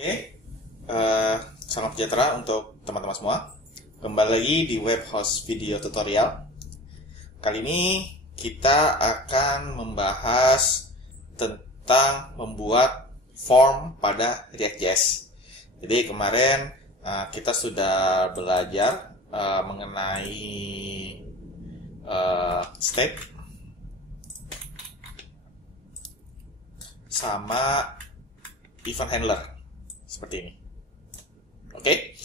Oke, salam sejahtera untuk teman-teman semua. Kembali lagi di Web Host Video Tutorial. Kali ini kita akan membahas tentang membuat form pada React.js. Jadi kemarin kita sudah belajar mengenai state sama event handler seperti ini. Oke.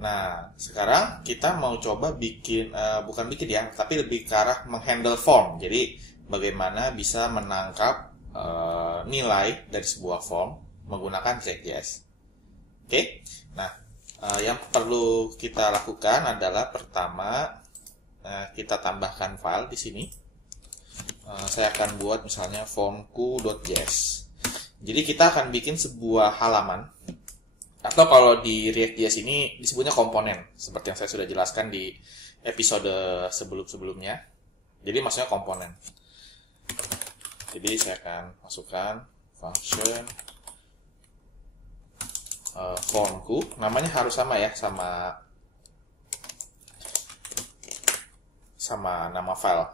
Nah, sekarang kita mau coba bikin bukan bikin ya, tapi lebih ke arah menghandle form. Jadi bagaimana bisa menangkap nilai dari sebuah form menggunakan React.js. Oke. Nah, yang perlu kita lakukan adalah pertama kita tambahkan file di sini. Saya akan buat misalnya formku.js. Jadi kita akan bikin sebuah halaman, atau kalau di React.js ini disebutnya komponen, seperti yang saya sudah jelaskan di episode sebelum-sebelumnya. Jadi maksudnya komponen. Jadi saya akan masukkan function formku, namanya harus sama ya, sama nama file,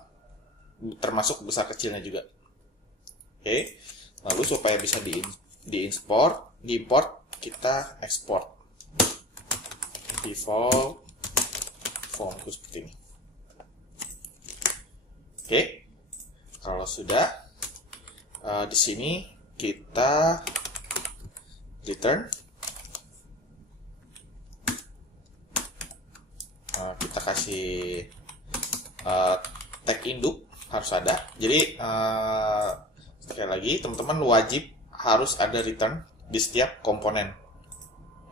termasuk besar kecilnya juga. Oke. Lalu supaya bisa diimport, kita export default formku seperti ini. Oke, kalau sudah di sini kita return, kita kasih tag induk harus ada. Jadi sekali lagi, teman-teman wajib harus ada return di setiap komponen.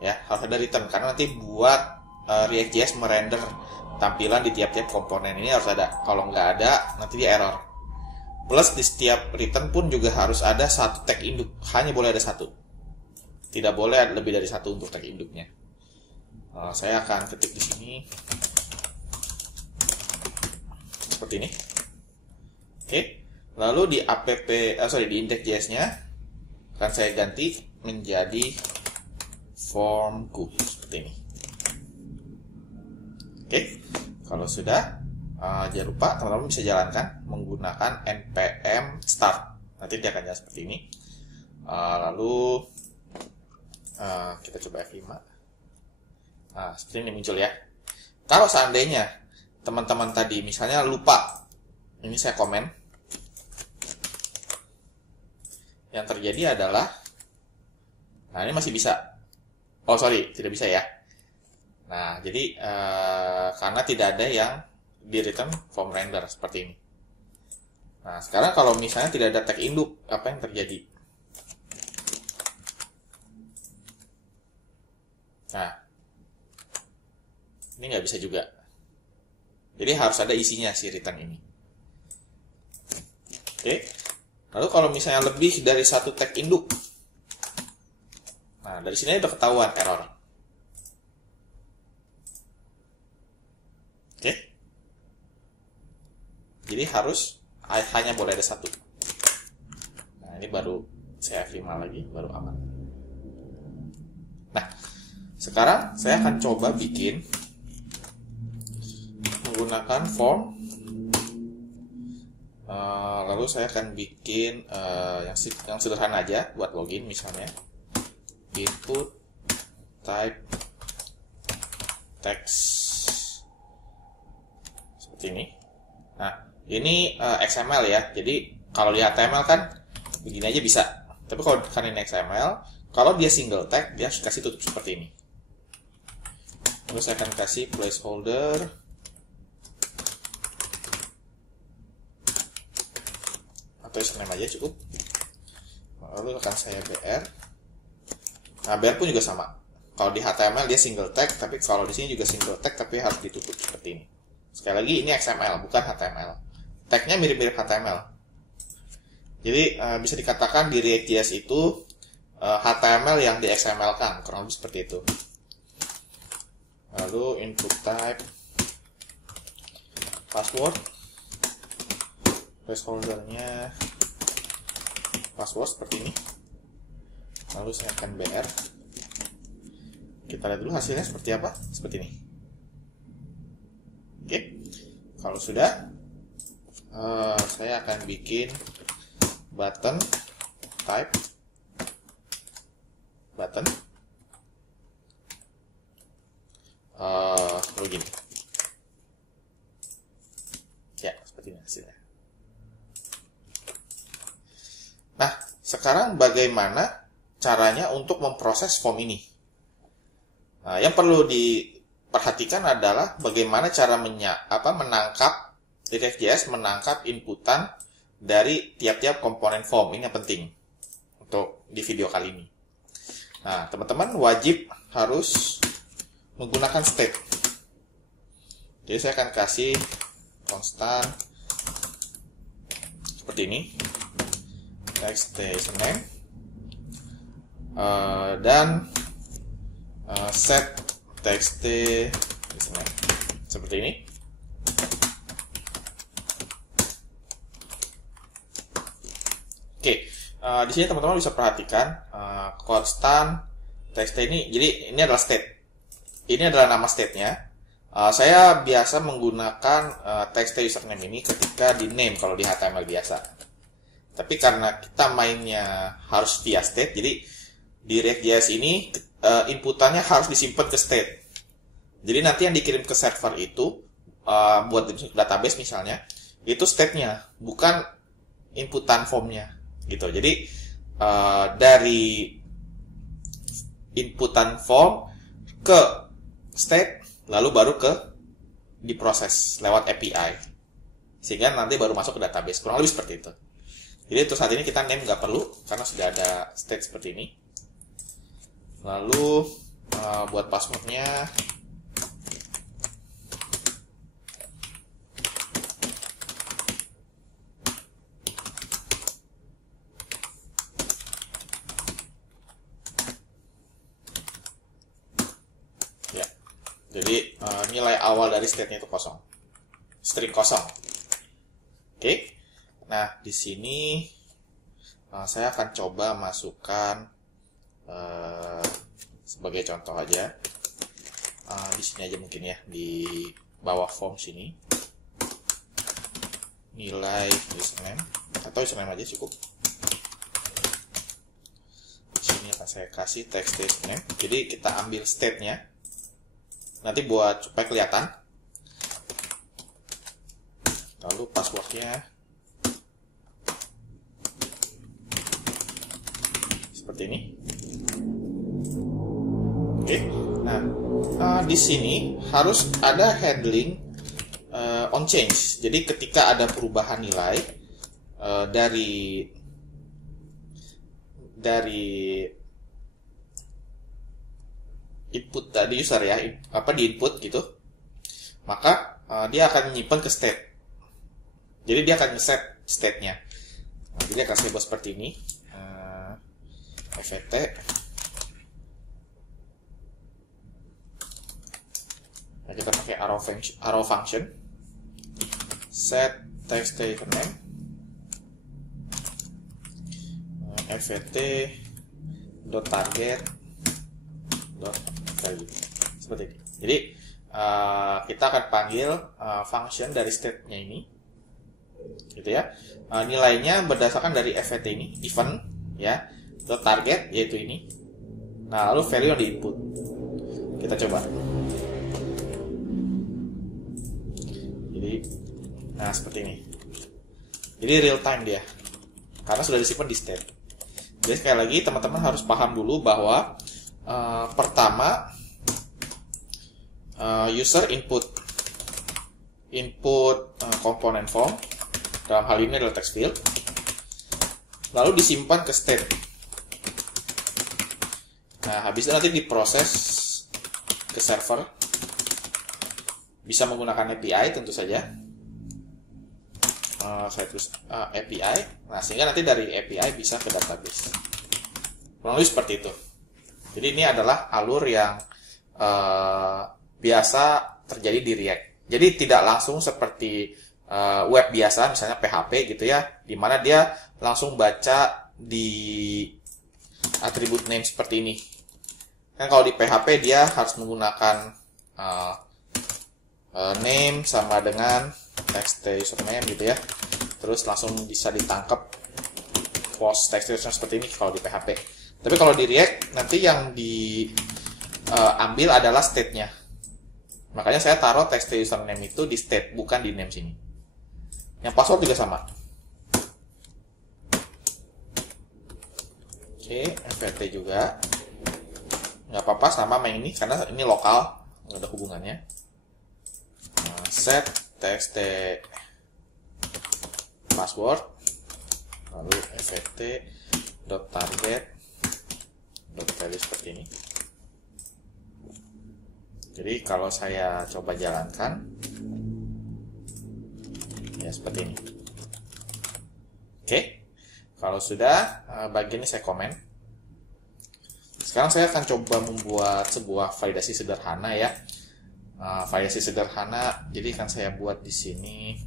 Ya, harus ada return karena nanti buat React.js merender tampilan di tiap-tiap komponen ini harus ada. Kalau nggak ada, nanti dia error. Plus di setiap return pun juga harus ada satu tag induk. Hanya boleh ada satu. Tidak boleh ada lebih dari satu untuk tag induknya. Saya akan ketik di sini seperti ini. Oke. Lalu di di index.js-nya akan saya ganti menjadi formku seperti ini. Oke, kalau sudah jangan lupa teman-teman bisa jalankan menggunakan npm start. Nanti dia akan jalan seperti ini. Lalu kita coba F5. Seperti ini muncul ya. Kalau seandainya teman-teman tadi misalnya lupa, ini saya komen. Yang terjadi adalah, nah ini masih bisa. Oh sorry, tidak bisa ya. Nah jadi karena tidak ada yang di return form render seperti ini. Nah sekarang kalau misalnya tidak ada tag induk, apa yang terjadi? Nah ini nggak bisa juga. Jadi harus ada isinya si return ini. Oke. Lalu kalau misalnya lebih dari satu tag induk, nah dari sini udah ketahuan error. Oke. Jadi harus hanya boleh ada satu. Nah ini baru saya F5 lagi, baru aman. Nah sekarang saya akan coba bikin menggunakan form. Lalu saya akan bikin yang sederhana aja buat login, misalnya input type text seperti ini. Nah ini XML ya, jadi kalau di HTML kan begini aja bisa, tapi kalau kan ini XML, kalau dia single tag dia harus kasih tutup seperti ini. Terus saya akan kasih placeholder atau username aja cukup. Lalu akan saya BR. Nah BR pun juga sama. Kalau di HTML dia single tag, tapi kalau di sini juga single tag tapi harus ditutup seperti ini. Sekali lagi ini XML bukan HTML. Tagnya mirip-mirip HTML. Jadi bisa dikatakan di React.js itu HTML yang di XML kan, kurang lebih seperti itu. Lalu input type password, placeholdernya password seperti ini. Lalu saya akan BR Kita lihat dulu hasilnya seperti apa. Seperti ini. Oke. Kalau sudah, saya akan bikin button type button login. Ya, seperti ini hasilnya. Nah, sekarang bagaimana caranya untuk memproses form ini? Nah, yang perlu diperhatikan adalah bagaimana cara menangkap di React.js menangkap inputan dari tiap-tiap komponen form. Ini yang penting untuk di video kali ini. Nah, teman-teman wajib harus menggunakan state. Jadi saya akan kasih konstan seperti ini, text username, dan set text username seperti ini. Oke, di sini teman-teman bisa perhatikan konstan text ini. Jadi ini adalah state. Ini adalah nama state-nya. Saya biasa menggunakan text username ini ketika di name kalau di HTML biasa. Tapi karena kita mainnya harus via state, jadi di React.js ini inputannya harus disimpan ke state. Jadi nanti yang dikirim ke server itu buat database misalnya, itu state-nya, bukan inputan form-nya gitu. Jadi dari inputan form ke state, lalu baru ke diproses lewat API, sehingga nanti baru masuk ke database. Kurang lebih seperti itu. Jadi untuk saat ini kita name nggak perlu karena sudah ada state seperti ini. Lalu buat passwordnya ya. Jadi nilai awal dari state-nya itu kosong, string kosong. Oke. Nah di sini saya akan coba masukkan sebagai contoh aja, di sini aja mungkin ya, di bawah form sini nilai username atau username aja cukup. Di sini akan saya kasih text username. Jadi kita ambil state-nya nanti buat supaya kelihatan. Lalu passwordnya seperti ini. Oke. Nah, di sini harus ada handling on change. Jadi ketika ada perubahan nilai dari input tadi user ya, di input gitu, maka dia akan menyimpan ke state. Jadi dia akan set state-nya. Nah, jadi akan saya buat seperti ini. FVT nah, kita pakai arrow function set text username FVT dot target dot value seperti ini. Jadi kita akan panggil function dari state-nya ini gitu ya. Nilainya berdasarkan dari FVT ini, event ya, dot target yaitu ini. Nah, lalu value yang di input. Kita coba. Jadi nah seperti ini. Jadi real time dia. Karena sudah disimpan di state. Jadi sekali lagi teman-teman harus paham dulu bahwa pertama user input komponen form, dalam hal ini adalah text field, lalu disimpan ke state. Nah, habis itu nanti diproses ke server, bisa menggunakan API tentu saja. Saya tulis API, nah sehingga nanti dari API bisa ke database. Kurang lebih seperti itu. Jadi ini adalah alur yang biasa terjadi di React. Jadi tidak langsung seperti web biasa, misalnya PHP gitu ya, di mana dia langsung baca di atribut name seperti ini. Kan kalau di PHP dia harus menggunakan name sama dengan text username gitu ya. Terus langsung bisa ditangkap post text username seperti ini kalau di PHP. Tapi kalau di React nanti yang diambil adalah state-nya. Makanya saya taruh text username itu di state, bukan di name sini. Yang password juga sama. Oke, FVT juga. Nggak apa-apa sama main ini, karena ini lokal, nggak ada hubungannya. Set txt password, lalu fvt.target.value seperti ini. Jadi kalau saya coba jalankan, ya seperti ini. Oke, kalau sudah, bagian ini saya komen. Sekarang saya akan coba membuat sebuah validasi sederhana ya. Validasi sederhana, jadi akan saya buat di sini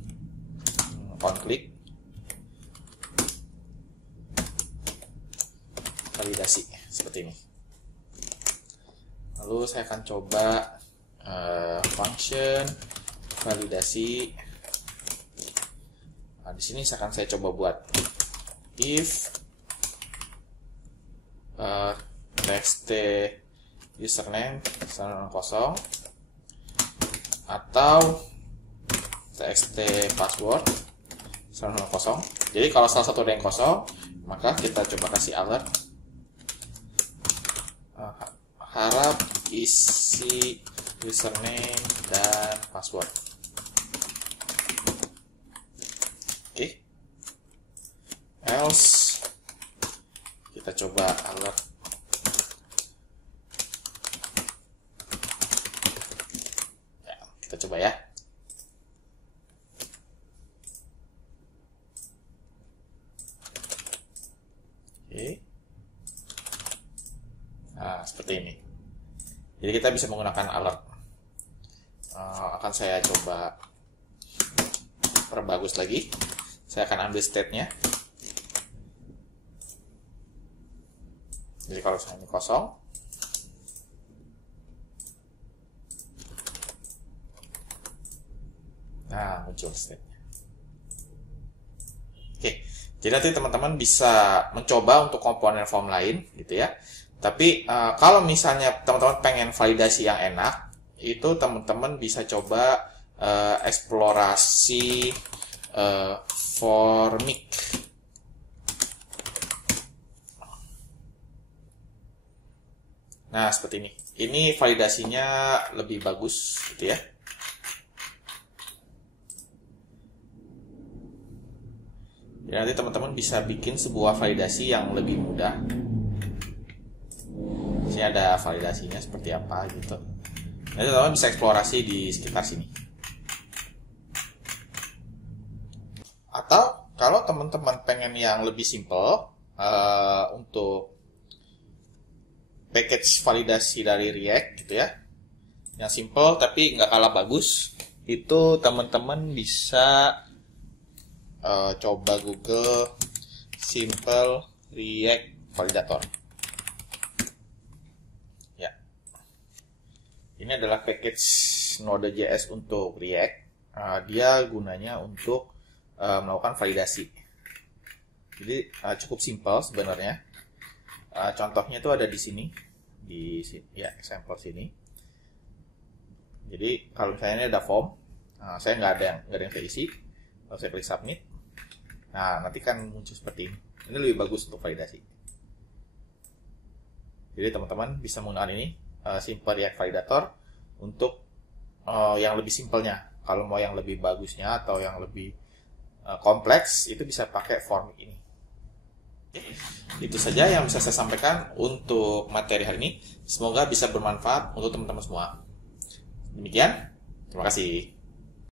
on click validasi seperti ini. Lalu saya akan coba function validasi. Nah, di sini akan saya coba buat if text username kosong atau txt password kosong. Jadi kalau salah satu ada yang kosong, maka kita coba kasih alert harap isi username dan password. Oke. Else kita coba alert ya, kita coba ya. Oke. Nah, seperti ini. Jadi kita bisa menggunakan alert. Akan saya coba perbagus lagi. Saya akan ambil state-nya. Jadi kalau saya ini kosong, nah muncul state-nya. Oke, jadi nanti teman-teman bisa mencoba untuk komponen form lain, gitu ya. Tapi kalau misalnya teman-teman pengen validasi yang enak, itu teman-teman bisa coba eksplorasi Formic. Nah, seperti ini. Ini validasinya lebih bagus, gitu ya. Jadi nanti teman-teman bisa bikin sebuah validasi yang lebih mudah. Di sini ada validasinya seperti apa gitu. Nanti teman-teman bisa eksplorasi di sekitar sini. Atau kalau teman-teman pengen yang lebih simple untuk package validasi dari React gitu ya, yang simple tapi nggak kalah bagus, itu teman-teman bisa coba Google Simple React Validator. Ya, ini adalah package Node.js untuk React. Dia gunanya untuk melakukan validasi. Jadi cukup simpel sebenarnya. Contohnya itu ada di sini, ya example sini. Jadi kalau misalnya ini ada form, saya nggak ada yang saya isi. Kalau saya klik submit, nah nanti kan muncul seperti ini. Ini lebih bagus untuk validasi. Jadi teman-teman bisa menggunakan ini Simple React Validator untuk yang lebih simpelnya. Kalau mau yang lebih bagusnya atau yang lebih kompleks, itu bisa pakai form ini. Itu saja yang bisa saya sampaikan untuk materi hari ini. Semoga bisa bermanfaat untuk teman-teman semua. Demikian, terima kasih.